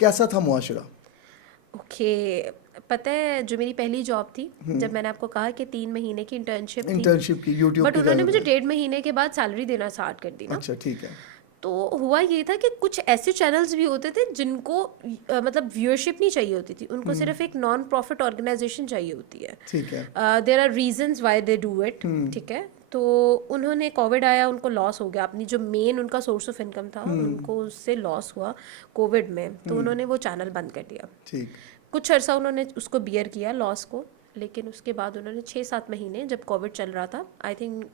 कैसा था मुआशरा? ओके, पता है जो मेरी पहली जॉब थी, जब मैंने आपको कहा कि 3 महीने की इंटर्नशिप थी, इंटर्नशिप की यूट्यूब बट की उन्होंने मुझे तरह? 1.5 महीने के बाद सैलरी देना स्टार्ट कर दी ना। अच्छा ठीक है। तो हुआ ये था कि कुछ ऐसे चैनल्स भी होते थे जिनको मतलब व्यूअरशिप नहीं चाहिए होती थी, उनको सिर्फ एक नॉन प्रॉफिट ऑर्गेनाइजेशन चाहिए होती है। ठीक है। There are reasons why they do it, ठीक है। तो उन्होंने कोविड आया, उनको लॉस हो गया, अपनी जो मेन उनका सोर्स ऑफ इनकम था उनको उससे लॉस हुआ कोविड में, तो उन्होंने वो चैनल बंद कर दिया। ठीक। कुछ अर्सा उन्होंने उसको बियर किया लॉस को, लेकिन उसके बाद उन्होंने 6-7 महीने, जब कोविड चल रहा था, आई थिंक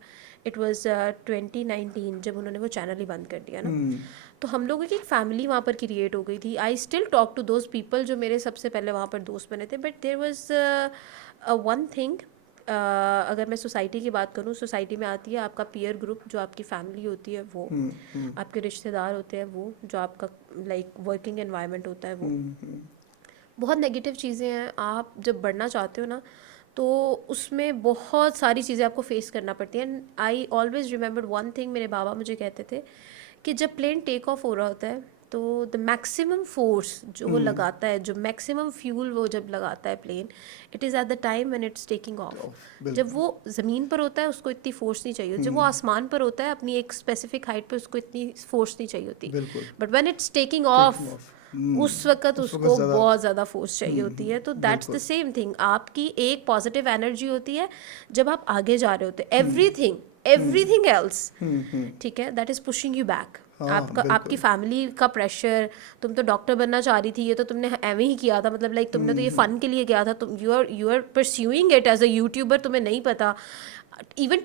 इट वाज 2019, जब उन्होंने वो चैनल ही बंद कर दिया ना, तो हम लोगों की एक फैमिली वहाँ पर क्रिएट हो गई थी। I still talk to those people जो मेरे सबसे पहले वहाँ पर दोस्त बने थे, but there was one thing, अगर मैं सोसाइटी की बात करूँ, सोसाइटी में आती है आपका पीयर ग्रुप, जो आपकी फैमिली होती है वो, आपके रिश्तेदार होते हैं वो, जो आपका लाइक वर्किंग एनवायरनमेंट होता है वो, बहुत नेगेटिव चीज़ें हैं। आप जब बढ़ना चाहते हो ना, तो उसमें बहुत सारी चीज़ें आपको फेस करना पड़ती हैं। I always remember one thing, मेरे बाबा मुझे कहते थे कि जब प्लेन टेक ऑफ हो रहा होता है, तो द मैक्सिमम फोर्स जो वो लगाता है, जो मैक्सिमम फ्यूल वो जब लगाता है plane, it is at the time when it's taking off. जब वो ज़मीन पर होता है उसको इतनी फोर्स नहीं चाहिए, जब वो आसमान पर होता है अपनी एक स्पेसिफिक हाइट पे उसको इतनी फोर्स नहीं चाहिए होती, but when it's taking of उस वक्त उसको बहुत ज़्यादा फोर्स चाहिए होती है। तो दैट्स द सेम थिंग, आपकी एक पॉजिटिव एनर्जी होती है जब आप आगे जा रहे होते, एवरीथिंग एल्स, ठीक है, that is pushing you back. आपका आपकी फैमिली का प्रेशर, तुम तो डॉक्टर बनना चाह रही थी, ये तो तुमने एवं ही किया था, मतलब लाइक तुमने तो ये फन के लिए किया था, तुम you are pursuing it as a YouTuber, तुम्हें नहीं पता। Even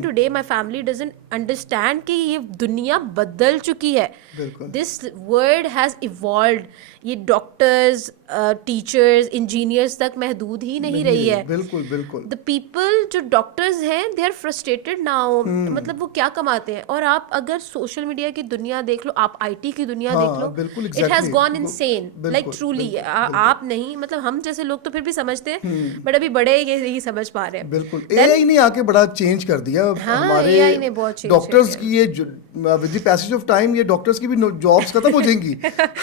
today my family doesn't understand कि ये दुनिया बदल चुकी है, दिस वर्ल्ड हैज़ इवॉल्व्ड, ये डॉक्टर्स, टीचर्स, इंजीनियर्स तक महदूद ही नहीं रही है। बिल्कुल। द पीपल जो डॉक्टर्स हैं, दे आर फ्रस्ट्रेटेड नाउ, मतलब वो क्या कमाते हैं। और आप अगर सोशल मीडिया की दुनिया देख लो, आप आईटी की दुनिया देख लो, it has gone insane, like truly. आप नहीं, मतलब हम जैसे लोग तो फिर भी समझते हैं, बट अभी बड़े ये नहीं समझ पा रहे हैं। बिल्कुल, एआई ने आके बड़ा चेंज कर दिया हमारे एआई ने बहुत चेंज डॉक्टर्स की। ये with the passage of time ये डॉक्टर्स की भी जॉब्स खत्म हो जाएंगी।